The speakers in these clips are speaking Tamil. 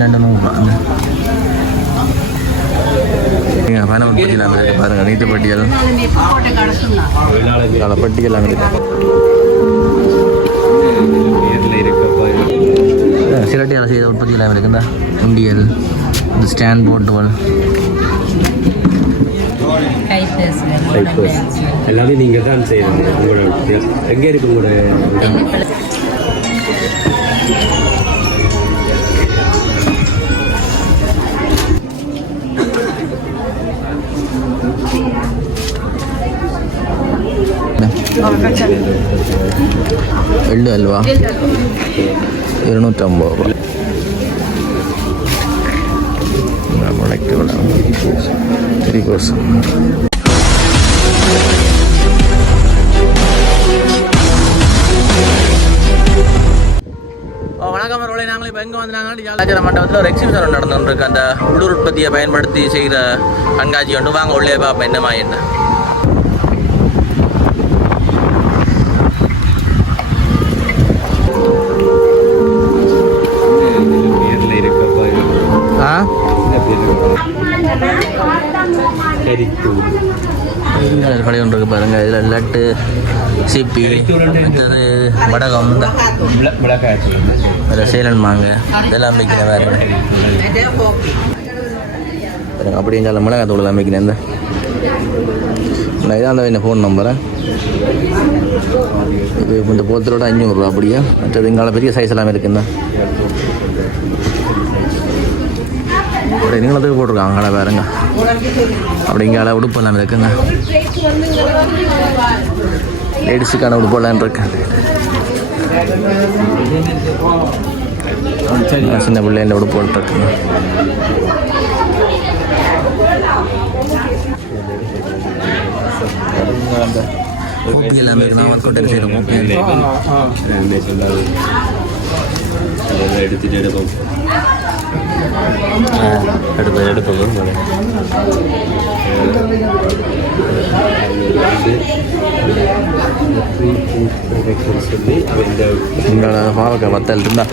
1200 பணம் பட்டியலாம் இருக்குது பாருங்கள். நீட்டு பட்டியல் பட்டியலாம் இருக்குது. சிரட்டியால் செய்த உற்பத்தியெல்லாம் இருக்குதா. உண்டியல், இந்த ஸ்டாண்ட் போட்டுவல் எல்லாமே நீங்கள் தான் செய்யணும். உங்களோட எங்கே இருக்கு உங்களோட எள்ளு அல்வா 250 ரூபா. முளைக்கு விடாம 3%. வணக்கம் அவர்களை. நாங்கள் இப்போ எங்கே வந்தாங்கன்னா ஜாலாஜர மண்டபத்தில் ஒரு எக்ஸிபிஷன் நடந்துருக்கு. அந்த உள்ளூர் உற்பத்தியை பயன்படுத்தி செய்கிற கண்காட்சி ஒன்று. வாங்க உள்ளே பார்ப்போம் என்னமா என்ன. கடை ஒன்று இருக்கு பாருங்க. இதில் லட்டு, சிப்பி, வடகம், அதில் சேலன் மாங்க இதெல்லாம் வைக்கிற வேறு அப்படி இருந்தாலும் மிளகாய் தூள் எல்லாம் வைக்கிறேன். இதான் அந்த என்ன ஃபோன் நம்பரை. இது இந்த போத்தலோட 500 ரூபா. அப்படியே மற்றது இங்கால பெரிய சைஸ் எல்லாமே இருக்குங்க. அப்படி நீங்களத்துக்கு போட்டிருக்காங்க அங்கே பாருங்க. அப்படி இங்கே உடுப்பு எல்லாமே இருக்குங்க. லேடிஸுக்கான உடுப்பு எல்லாம் இருக்கு. சின்ன பிள்ளைங்க உடுப்பு இருக்குங்க. கோப்பி எல்லாமே இருக்கு. நான் கொட்டை செய்கிற கோப்பி எடுத்துட்டு எடுப்போம். பாவக்காய் வத்தல் இருந்தா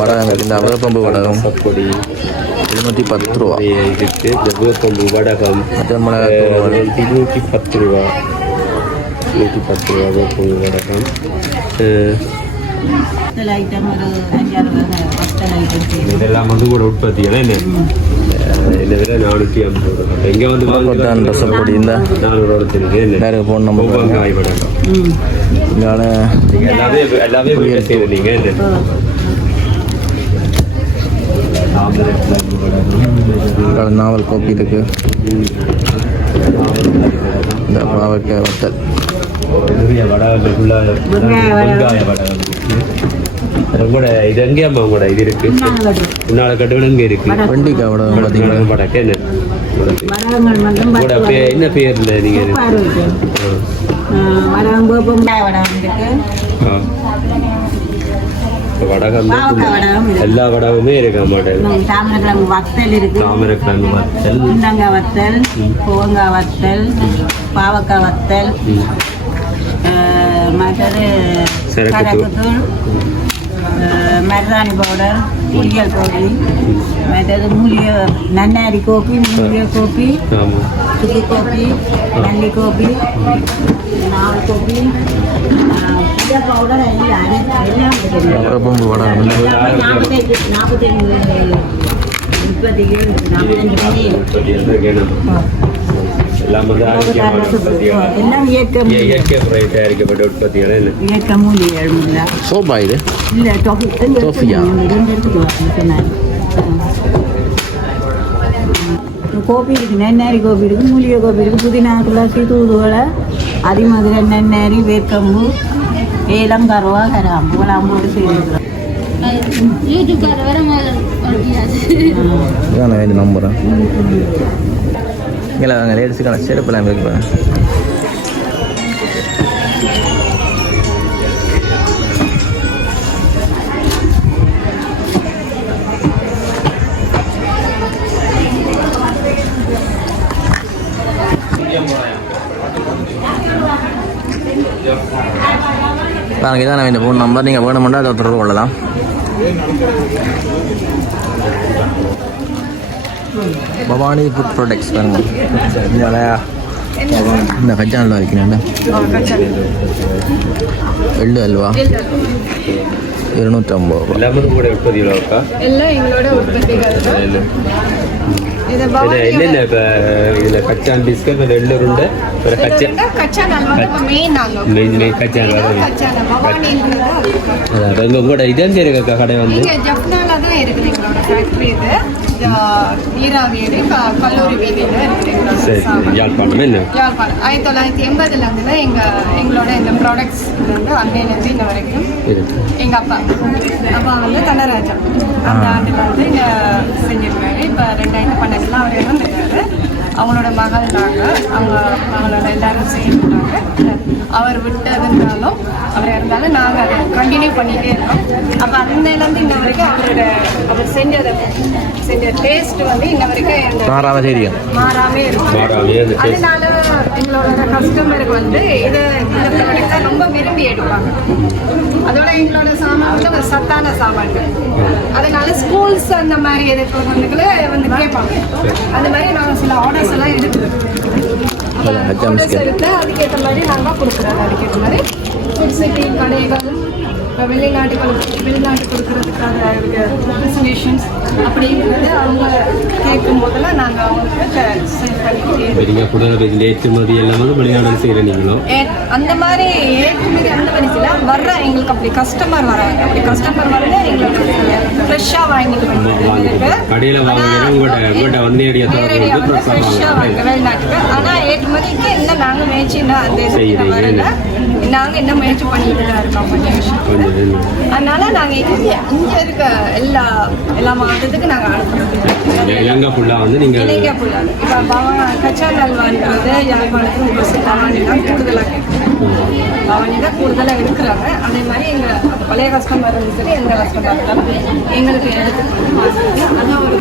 வடகம் இந்த வேப்பம்பு வடகம் பொடி 710 ரூபா இருக்கு. வேப்பம்பு வடகம் மிளகாய் 210 ரூபா. 110 ரூபா வேப்பம்பு வடகம். இதெல்லாம் வந்து கூட உற்பத்தியெல்லாம் என்ன இதில் 450 ரூபா. எங்கே வந்து ரசப்பொடி இந்த 400 ரூபா வச்சுருக்கு. ஃபோன் நம்பர் எல்லாமே செய்வீங்க. நாவல் கோப்பி இருக்கு. இந்த பாவக்காய் வத்தல் கூட இது எங்கேயாம்மா கூட இது இருக்கு. உன்னால கட்டுவிட இங்கே இருக்கு. வெண்டிக்காய் வடகம் பார்த்தீங்கன்னா வடக்கே என்ன பேர்ல நீங்க வடகம் எல்லா வடகமே இருக்கு. தாமரைக்கிழங்கு வத்தல் இருக்கு. தாமரைக்கிழங்கு வத்தல், உண்டங்காய் வத்தல், கோவங்காய் வத்தல், பாவக்காய் வத்தல், மற்றது கரக்குத்தூள், மருதாணி பவுடர், புளியல் கோப்பி, மற்றது மூலிகை நன்னாரி கோப்பி, மூலிகை கோப்பி, சுக்கு கோப்பி, நல்லி கோப்பி, நாவல் கோப்பி, பவுடர் எல்லாம் 45 எல்லாம் இயற்கை தயாரிக்கப்பட்ட உற்பத்திகள். இயற்கை மூலிகைகள் சோபா இது இல்லை சோஃபியா கோப்பி இருக்கு. நென்னேரி கோப்பி இருக்கு, மூலிகை கோப்பி இருக்கு, புதினா, துளசி, தூதுவளை, அதிமதுரை, நென்னேரி, வேர்க்கம்பு, ஏலம், கருவா, கராம்பு எல்லாம் போட்டு செய்திருக்கிறோம். நம்புறேன். இல்லை நாங்கள் லேடிஸுக்கான செருப்பெல்லாம் இருக்குப்பேன். பாருங்க இதான் இந்த ஃபோன் நம்பர், நீங்கள் வேணுமெண்டா அதை தொடர்பு கொள்ளலாம். பவானி ஃபுட் ப்ராடக்ட்ஸ் பாருங்க. இந்த கச்சா அல்வா வைக்கிறேன். எள்ளு அல்வா 250 ரூபா. எல்லாமே கூட உற்பத்தி இருக்கா? எல்லாம் எங்களோட உற்பத்திகள் தான். என்னென்ன இப்போ இதில் கச்சான் பிஸ்கட் எள்ளு உருண்டை கச்சா உங்களோட இதான் இருக்கா கடை வந்து ஜப்னால தான் இருக்குது எங்களோட ஃபேக்ட்ரி. இது நீராவி கல்லூரி வீதியில் இருக்குது. சரி யாழ்ப்பாணம் என்ன யாழ்ப்பாணம் 1980 தான் எங்களோட இந்த ப்ராடக்ட்ஸ் வந்து அன்னையிலேருந்து இன்ன வரைக்கும் எங்கள் அப்பா வந்து தனராஜா அந்த ஆண்டில் வந்து இங்கே செஞ்சிருக்காரு. இப்போ 2012 அவர் இறந்துருக்காரு. அவங்களோட மகள் நாங்கள் அவங்களோட எல்லாரும் சேர்ந்துட்டாங்க. அவர் விட்டதுனாலும் அவர் இருந்தாலும் நாங்கள் அதை கண்டினியூ பண்ணிகிட்டே இருக்கோம். அப்போ அன்னையிலேருந்து இன்ன வரைக்கும் அவர் செஞ்ச டேஸ்ட் வந்து இன்ன வரைக்கும் மாறாமே இருக்கும். அதனால எங்களோட கஸ்டமருக்கு வந்து இந்த ப்ராடக்ட் தான் ரொம்ப விரும்பி எடுப்பாங்க. அதோட எங்களோட சாமான் வந்து ஒரு சத்தான சாமான்கள். அதனால ஸ்கூல்ஸ் அந்த மாதிரி எதுக்கு வந்து கேட்பாங்க. அந்த மாதிரி நாங்கள் சில ஆர்டர்ஸ் எல்லாம் எடுத்துக்கிறோம். ஆர்டர்ஸ் எடுத்து அதுக்கேற்ற மாதிரி நாங்கள் கொடுக்குறோம். அதுக்கேற்ற மாதிரி ஃபுட் சிட்டி கடைகள் வெளிநாட்டு கொடுக்குறதுக்காக டெஸ்டினேஷன்ஸ் அப்படிங்கிறது அவங்க கேட்கும் போதெல்லாம் நாங்கள் அவங்களுக்கு சென்ட் பண்ணிக்கிட்டே ஏற்றுமதி எல்லாமே வெளிநாடு செய்கிறீங்களும் அந்த மாதிரி ஏற்றுமதி அந்த மாதிரில வர்ற எங்களுக்கு அப்படி கஸ்டமர் வராங்க. அப்படி கஸ்டமர் வந்து எங்களுக்கு ஃப்ரெஷ்ஷாக வாங்கிட்டு கடையில் ஃப்ரெஷ்ஷாக வாங்க வெளிநாட்டுக்கு. ஆனால் ஏற்றுமதிக்கு இன்னும் நாங்கள் முயற்சினா அந்த இது வரல. நாங்கள் இன்னும் முயற்சி பண்ணிட்டு தான் இருக்கோம் கொஞ்சம் விஷயம். அதனால நாங்கள் இங்கே இருக்க எல்லா மாவட்டத்துக்கு நாங்கள் அனுப்புறோம். இலங்கை ஃபுல்லாக வந்து நீங்கள் இலங்கை ஃபுல்லாக இப்போ கச்சா நல்வான்றது யாழ்ப்பாணத்துக்கு ஒரு பவானி தான் கூடுதலாக பவானி தான் கூடுதலாக எடுக்கிறாங்க. அதே மாதிரி எங்கள் பழைய கஸ்டமர் இருந்தாலும் சரி எந்த கஸ்டமர் இருந்தாலும் எங்களுக்கு அதான் ஒரு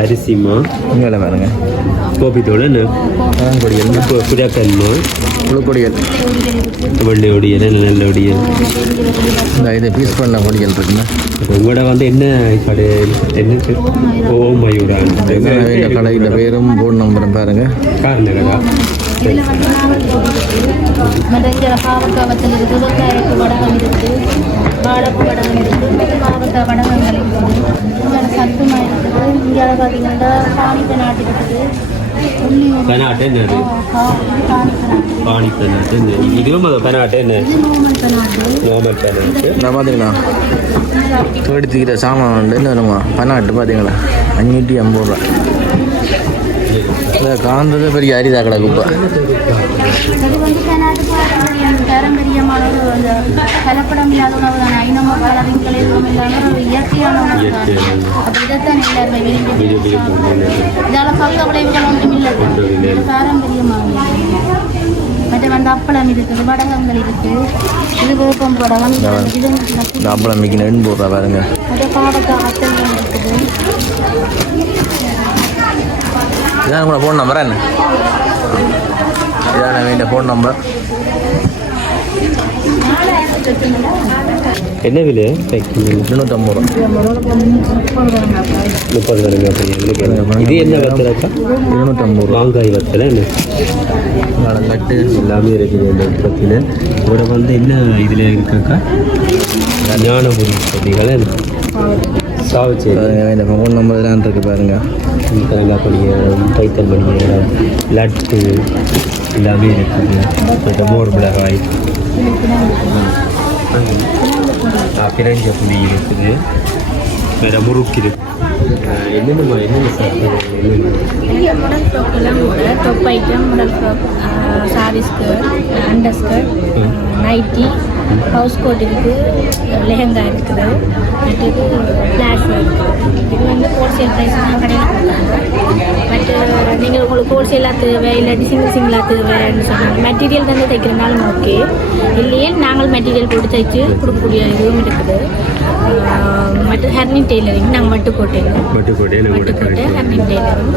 அரிசிமா இங்கே பாருங்க கோபித்தோடு புதியாக்கல்மா புழுக்கொடியல் வெள்ளை ஒடியல் நல்ல ஒடியல் இந்த இதை பீஸ் பண்ண பொடியல் இருக்குங்க. உங்களோட வந்து என்ன கடை என்ன ஓம் மயூரா இந்த கடையில் பேரும் ஃபோன் நம்பரும் பாருங்க. காரணக்கடா பாவக்காய் வத்தல் இருக்குது, வெங்காயத்து வடகம் இருக்குது, வாழைப்பு வடகம் இருக்குது, பாவக்காய் வடகங்கள் இருக்குது, சத்துமா இருக்குது. இங்கே பார்த்தீங்கன்னா பானித்த நாட்டு இருக்குது. பனாட்டு என்ன பானிப்பனாட்டு இதுவும் பனாட்டு என்ன நோமல் பனாட்டு நான் பார்த்தீங்களா எடுத்துக்கிற சாமான் வந்து என்ன வருமா பன்னாட்டு பார்த்தீங்களா 550 ரூபா. இதை காண்றது பெரிய அரிதா கடை குப்பை. இது வந்து பாரம்பரியமான அந்த கலப்படம் இல்லாத உணவு தான். ஐநம்ப கலரிங்கள் எதுவும் இல்லாமல் ஒரு இயற்கையான உணவு தான். அப்போ இதைத்தான் எல்லாருமே விரும்பி இதால் பக்க விளைவுகள் ஒன்றும் இல்லை. பாரம்பரியமாக மற்ற வந்து அப்பளம் இருக்குது, வடகங்கள் இருக்குது. இது வேப்பம் வடகம். இது அப்பளம் மிக்க 80 ரூபா பாருங்க. மற்ற பாவக்காய் வத்தல்கள் இருக்குது. இதான் கூட ஃபோன் நம்பரா என்ன? இதான் வேண்டிய ஃபோன் நம்பர். என்ன விலை 250 ரூபா. 30 இது என்ன வத்தலாக்கா? 250 ரூபா. மாங்காய் வத்தலை என்ன கட்டு எல்லாமே இருக்குது இந்த உற்பத்தியில். இதோட வந்து என்ன இதில் இருக்காக்கா ஞானபுரி உற்பத்திகள் சாவச்சேரி இந்த ஃபோன் நம்பர் தான் இருக்குது பாருங்க. தேங்காய் பணியாரம், தைத்தல் பணியாரம், லட்டு எல்லாமே இருக்குது. மோர் மிளகாய், பிணைஞ்ச புளி இருக்குது, வேறு முறுக்கு இருக்குது. என்னென்ன சாப்பிட்றது இங்கே முடல் ஃப்ராக்கெல்லாம் கூட top item model frock, sari skirt, under skirt, nighty, house coat இருக்குது, லெஹங்கா இருக்குது, மற்றது ஃப்ளாஷ் இருக்குது. இது வந்து ஹோல்சேல் ப்ரைஸ் தான் கடையில் கொடுக்குறாங்க. மற்ற நீங்கள் உங்களுக்கு ஹோல்சேலாக தேவை இல்லாட்டி சிங்கிளாக தேவைன்னு சொன்னாங்க. மெட்டீரியல் வந்து தைக்கிறனாலும் ஓகே, இல்லையே நாங்கள் மெட்டீரியல் போட்டு தைச்சு கொடுக்கக்கூடிய இதுவும் இருக்குது. மட்டும் ஹெர்னின் டெய்லரிங் நாங்கள் வட்டுக்கோட்டையில் வட்டுக்கோட்டை ஹெர்னின் டெய்லரிங்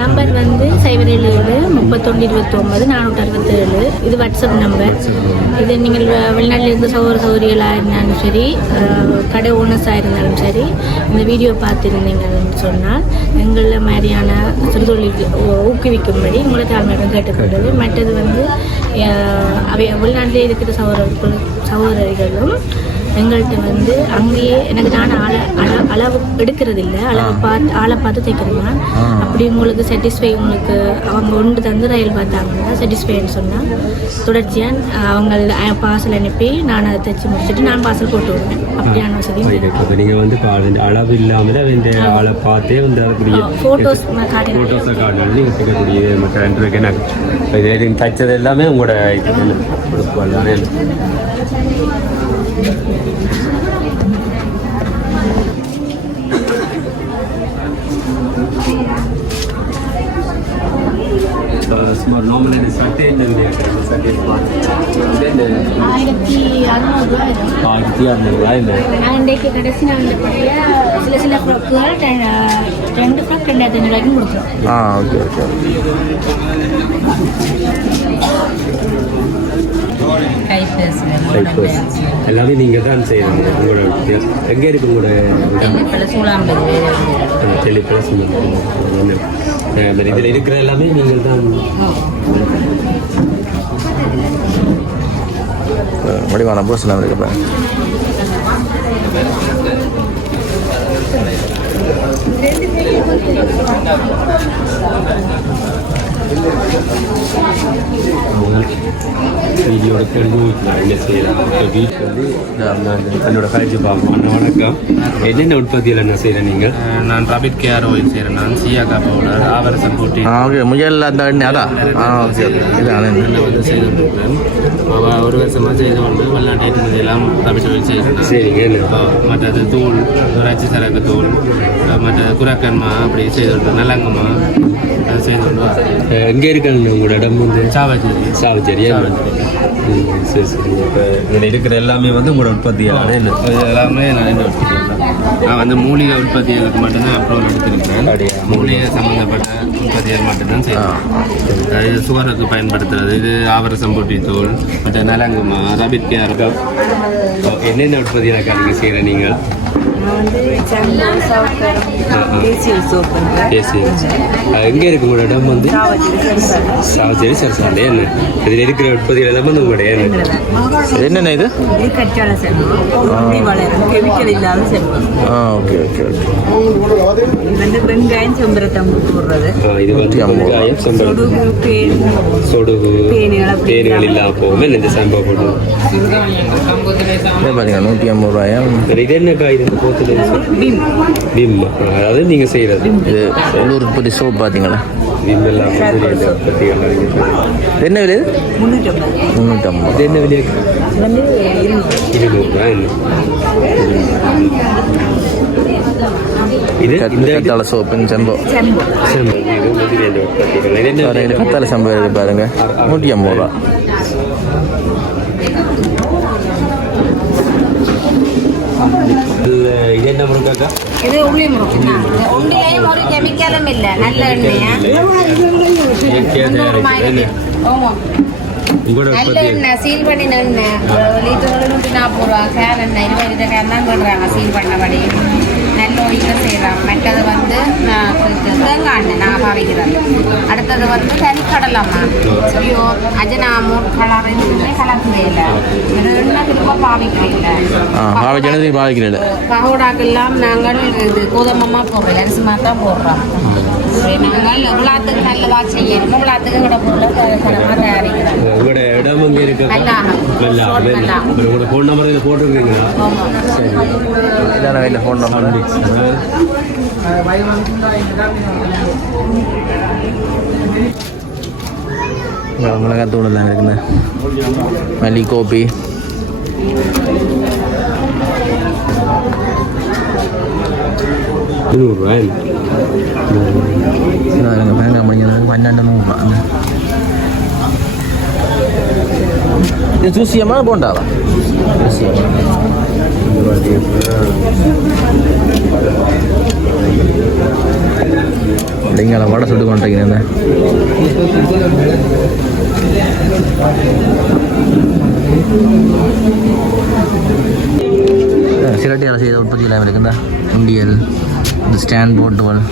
நம்பர் வந்து 07733129 இது வாட்ஸ்அப் நம்பர். இது நீங்கள் வெளிநாட்டில் இருந்து சௌகரியலாக இருந்தாலும் சரி, கடை ஓனர்ஸாக இருந்தாலும் சரி, இந்த வீடியோ பார்த்துருந்தீங்கன்னு சொன்னால் எங்களை மாதிரியான சிறுதொழில் ஊக்குவிக்கும்படி உங்களை தாழ்மையிடம் கேட்டுக்கொண்டது. மற்றது வந்து வெளிநாட்டிலே இருக்கிற சகோதரிகளும் எங்கள்கிட்ட வந்து அங்கேயே எனக்கு நான் அளவு எடுக்கிறதில்ல, ஆளை பார்த்து தைக்கிறேன். அப்படி உங்களுக்கு சாட்டிஸ்ஃபை, உங்களுக்கு அவங்க ஒன்று தந்து ரயில் பார்த்தாங்கன்னா சாட்டிஸ்ஃபைன்னு சொன்னால் தொடர்ச்சியாக அவங்க பார்சல் அனுப்பி நான் அதை தைச்சி முடிச்சுட்டு நான் பார்சல் போட்டு விடுவேன். அப்படியான வசதி நீங்கள் வந்து அளவு இல்லாமல் ஆளை பார்த்தே வந்து ஃபோட்டோஸை காட்டணும் நீங்கள் தைக்கக்கூடிய எனக்கு தைச்சது எல்லாமே உங்களோட சுமார் நார்மலாக சட்டை என்ன சட்டை 1600 இன்றைக்கு கடைசி நாள் சில ஃப்ராக்குகள் 2 ஃப்ராக் 2500 கொடுக்குறோம். Okay okay. எல்லாமே நீங்கள் தான் செய்யணும். உங்களோட எங்கே இருக்கு உங்களோட இதில் இருக்கிற எல்லாமே நீங்கள் தான் வடிவான போஸ்லாம் இருக்கு. வீடியோட என்ன செய்யலாம் வீட்டில் வந்து என்னோட காலேஜ் பார்ப்போம். வணக்கம், என்னென்ன உற்பத்தியில் என்ன செய்கிறேன் நீங்கள்? நான் ரபிட் கேர் ஆயில் செய்கிறேன். நான் சியாக்கா பவுடர், ஆவரசம் போட்டி முயல் அந்த அதான் ஓகே வந்து செய்துருக்கேன். ஒரு வருஷமாக செய்து கொண்டு வெளிநாட்டு ஏற்றுமதி எல்லாம் ரபிட் ஆயில் செய்கிறேன். சரிங்க. மற்றது தூள், ரச்சி சரக்கு தூள், மற்ற குரக்கன்மா அப்படி செய்து நலங்குமா அது செய்து கொண்டு எங்கே இருக்காங்க உங்களோட இடம் வந்து? சாவச்சேரியா? சரி சரி. இப்போ இதில் இருக்கிற எல்லாமே வந்து உங்களோட உற்பத்தியால் எல்லாமே நான் நான் வந்து மூலிகை உற்பத்திகளுக்கு மட்டும்தான் அப்ரோல் எடுத்திருக்கேன். மூலிகை சம்மந்தப்பட்ட உற்பத்திகள் மட்டும்தான் செய்யணும். இது சுகருக்கு பயன்படுத்துறது, இது ஆவரசம் போட்டி தூள், மற்ற நலங்குமா, ரபிட் கேர். என்னென்ன உற்பத்தியாக நீங்கள் செய்கிறேன் நீங்கள்? எங்கே இருக்கு உங்களோட இடம் வந்து? சாவச்சேரி சரசாண்டே. என்ன இதில் இருக்கிற உற்பத்திகள் எல்லாமே உங்களுடைய என்னென்ன இது? Okay okay okay. வெங்காயம் செம்பரத்தம்பு போடுறது, இது வந்து வெங்காயம் செம்பருத்தி சொடுகு தேன்கள் இல்லாமல் போகுமே இந்த சம்பவம் போடுவோம். பார்த்தீங்கன்னா 150 ரூபாயா. இது என்ன காய்? இது போத்துல பிம், அதாவது நீங்கள் செய்கிறது இது உள்ளூர் உற்பத்தி சோப் பார்த்தீங்களா? பிம் எல்லாம் உற்பத்திகள் என்ன விலை? 350. இது என்ன விலை? 200 ரூபா. இது கத்தாழை சோப்பு செம்போ கத்தாழை செம்போ பாருங்க 150 ரூபா. இது என்ன முருங்காக்கா? இது உள்ளி முருங்கை. ஒன்றிலையும் ஒரு கெமிக்கலும் இல்லை, நல்ல எண்ணெயா நல்ல எண்ணெய், சீல் பண்ணின எண்ணெய். லிட்டர் 140 ரூபா. கேன் எண்ணெய் 20 லிட்டர் கேன் தான் போடுறாங்க சீல் பண்ணபடி. நல்ல ஒயிலில் செய்கிறாங்க. மற்றது வந்து தேங்காய் எண்ணெய் நாங்கள் பாவிக்கிறோம். அடுத்தது வந்து தனிக்கடலம்மா சரியோ அஜனாமோ கலர் இதுவுமே கலக்குவே இல்லை. இது எண்ணெய் திரும்ப பாவிக்கிறீங்க. பகோடாக்கெல்லாம் நாங்கள் இது கோதுமமாக போடுறோம், அரிசிமா தான் போடுறோம். நாங்கள் விழாத்துக்கு நல்லதாக செய்யணும். விழாத்துக்கு எங்களோட பொருளை தரமாக தயாரிக்கிறோம். உங்களோட இடம் அங்கே இருக்கு. உங்களோட ஃபோன் நம்பர் இதில் போட்டுருக்கீங்களா? இதான ஃபோன் நம்பர். மிளகாத்தூள் எல்லாம் இருக்குண்ணே. மல்லி கோபி வேங்காய் முடிஞ்சது 1200 ரூபா. இது ஜூசியமாக போண்டாவா? அப்படிங்கிற வடை சுட்டு கொண்டிருக்கிறேன். சிரட்டியால் செய்த உற்பத்தி எல்லாம் இருக்குதா, உண்டியல், இந்த ஸ்டாண்ட் போட்டுவல்,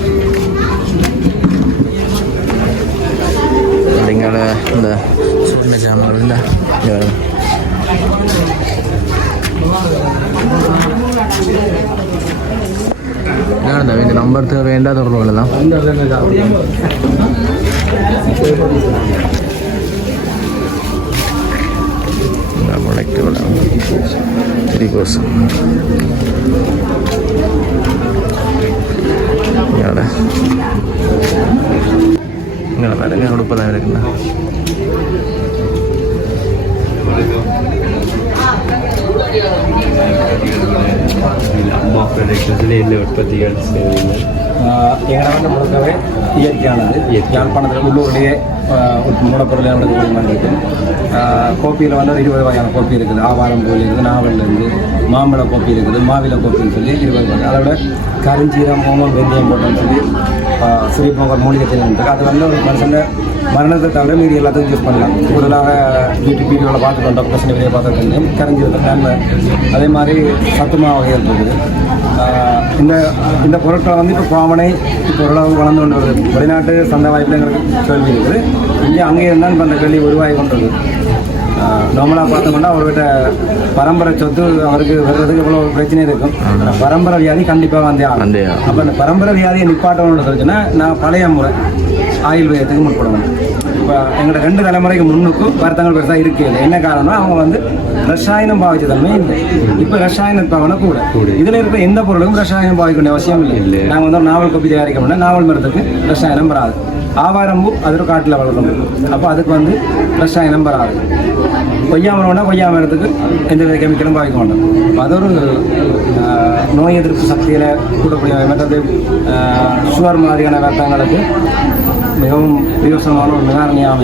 அப்படிங்கிற இந்த சூழ்நிலை ஜாமான் இருந்தா இந்த நம்பர் வேண்டாம் தொடர்பு கொள்ளலாம். வேற உடுப்பெல்லாம் இருக்குண்ணா. அம்மா ப்ரொடக்ஷன்ஸில் என்ன உற்பத்திகள் செய்வீங்க? எங்களை வந்து முழுக்கவே இயற்கையானது. யாழ்ப்பாணத்தில் உள்ளூர்லேயே மூலப்பொருள் நடக்கக்கூடிய இருக்குது. கோப்பியில் வந்து 20 வகையான கோப்பி இருக்குது. ஆவாரம் கோயில் இருக்குது, நாவல்லேருந்து மாம்பழ கோப்பி இருக்குது, மாவில கோப்பின்னு சொல்லி 20 வகை. அதை விட கருஞ்சீரம், ஓமம், வெந்தயம் போட்டோன்னு சொல்லி ஸ்ரீபோகர் மூலிகை இருக்குது. அது வந்து ஒரு மனுஷன் மரணத்தை தவிர மீதி எல்லாத்தையும் யூஸ் பண்ணலாம். கூடுதலாக யூடியூப் வீடியோவில் பார்த்துட்டோம், டாக்டர் வீடியோ பார்த்துட்டு கரைஞ்சிருந்த நன்மை. அதே மாதிரி சத்துமா வகைகள் இருக்குது. இந்த பொருட்களை வந்து இப்போ பாவனை இப்போ ஓரளவு வளர்ந்து கொண்டு வருது. வெளிநாட்டு சந்தை வாய்ப்பில் எங்களுக்கு கேள்வி இருக்குது. இங்கே அங்கேயே இருந்தால் இப்போ அந்த கேள்வி உருவாகி கொண்டு வருது. நார்மலாக பார்த்தோம்னா அவர்கிட்ட பரம்பரை சொத்து அவருக்கு வர்றதுக்கு இவ்வளோ பிரச்சனை இருக்கும். பரம்பரை வியாதி கண்டிப்பாக வந்தே ஆகும். அப்போ அந்த பரம்பரை வியாதியை நிப்பாட்டணும்னு சொல்லிச்சுன்னா நான் பழைய முறை ஆயுர்வேதத்துக்கு முற்படுவோம். இப்போ எங்களோட 2 தலைமுறைக்கு முன்னுக்கும் வருத்தங்கள் பெருசாக இருக்குது. என்ன காரணம்னா அவங்க வந்து ரசாயனம் பாவிச்ச தன்மை இல்லை. இப்போ ரசாயனம் பாவனை கூட இதில் இருக்கிற எந்த பொருளுக்கும் ரசாயனம் பாவிக்க வேண்டிய அவசியம் இல்லை. நாங்கள் வந்து ஒரு நாவல் கோப்பி தயாரிக்க முடியாது. நாவல் மரத்துக்கு ரசாயனம் வராது. ஆவாரம்பூ அது ஒரு காட்டில் வளரும். அப்போ அதுக்கு வந்து ரசாயனம் வராது. கொய்யா மரம்னா கொய்யா மரத்துக்கு எந்த வித கெமிக்கலும் பாவிக்க வேண்டாம். அது ஒரு நோய் எதிர்ப்பு சக்தியில் கூடக்கூடிய மற்றது சுகர் மாதிரியான ரத்தங்களுக்கு மிகவும் பிரயோசனமான ஒரு நிவாரணியாக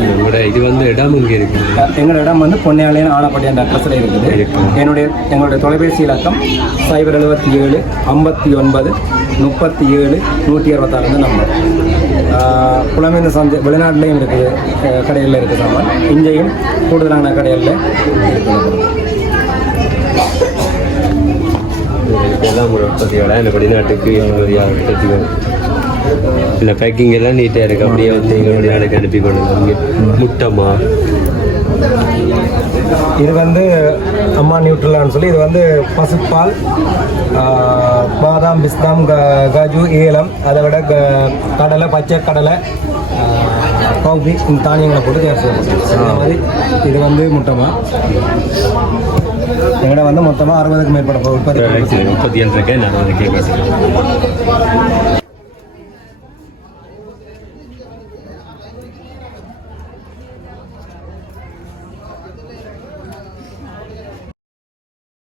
இது வந்து இடம் இங்கே இருக்குது. எங்களோட இடம் வந்து பொன்னையாளையன் ஆனப்பட்டி அந்த அட்ரஸில் இருக்குது. எங்களுடைய தொலைபேசி இலக்கம் 077 59 37 126 நம்பர். புலமேந்த சந்தை வெளிநாட்டிலையும் இருக்குது, கடைகளில் இருக்குது சாமான். இங்கேயும் கூடுதலான கடைகளில் எல்லாம் ஒரு உற்பத்தியோட இந்த வெளிநாட்டுக்கு உற்பத்திகள் இல்லை பேக்கிங் எல்லாம் நீட்டாக இருக்குது. அப்படியே வந்து எங்கள் வெளிநாட்டுக்கு அனுப்பி கொண்டு முட்டமா. இது வந்து அம்மா நியூட்ரலான்னு சொல்லி இது வந்து பசுப்பால், பாதாம், பிஸ்தாம், காஜு, ஏலம், அதை விட கடலை, பச்சை கடலை, காஃபி, இந்த தானியங்களை போட்டு தயார் செய்யணும். அதே மாதிரி இது வந்து முட்டமா. எங்கள்ட வந்து மொத்தமாக 60க்கும் மேற்பட்ட உற்பத்தி 37 நான் கேட்குறேன்.